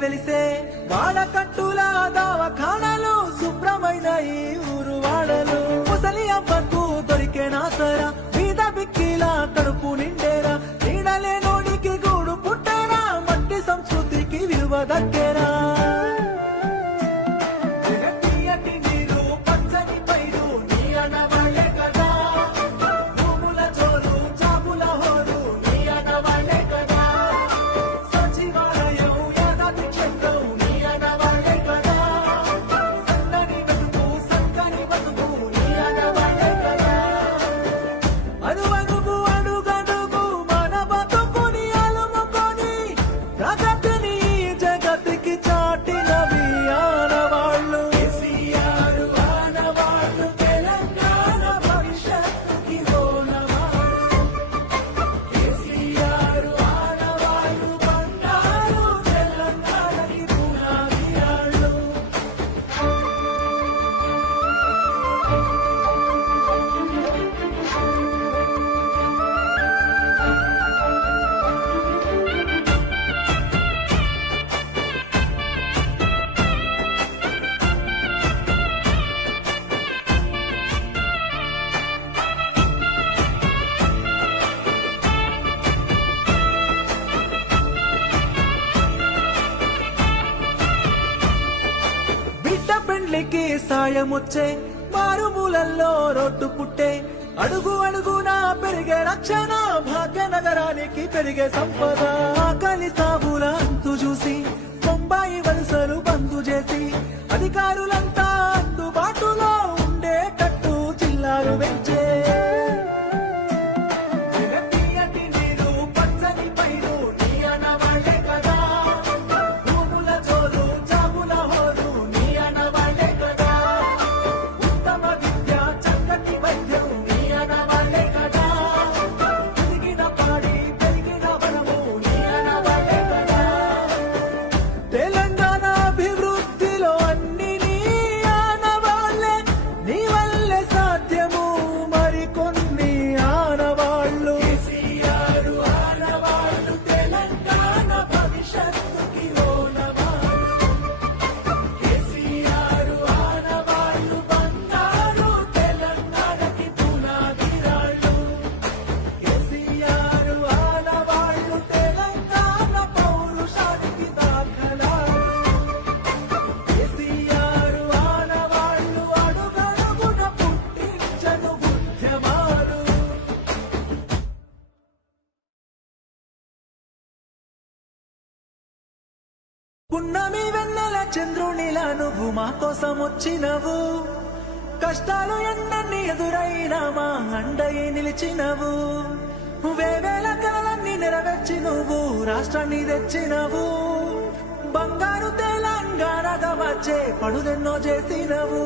వెలిసే వాడకట్టుల దవాఖానాలు శుభ్రమైన ఈ ఊరు వాడలు ముసలి అవ్వకు దొరికే నాసరా మీద బిక్కిలా కడుపు నిండేరా నీడలే నోడికి గూడు పుట్టేరా మట్టి సంస్కృతికి విలువ దక్కేరా పెండ్లికి సాయమొచ్చే మారుమూలల్లో రోడ్డు పుట్టే అడుగు అడుగునా పెరిగే రక్షణ భాగ్యనగరానికి పెరిగే సంపద ఆకలి సాగుల అంతు చూసి బొంబాయి వలసలు బంద్ చేసి అధికారులంతా అందుబాటులో ఉండేటట్టు జిల్లాలు పెంచే పున్నమి వెన్నెల చంద్రునిలా నువ్వు మా కోసం వచ్చినవు కష్టాలు ఎన్నన్ని ఎదురైనా మా అండయి నిలిచినవు వేవేల కలలన్నీ నెరవేర్చి నువ్వు రాష్ట్రాన్ని తెచ్చినవు బంగారు తెలంగాణగా వచ్చే పనులెన్నో చేసినవు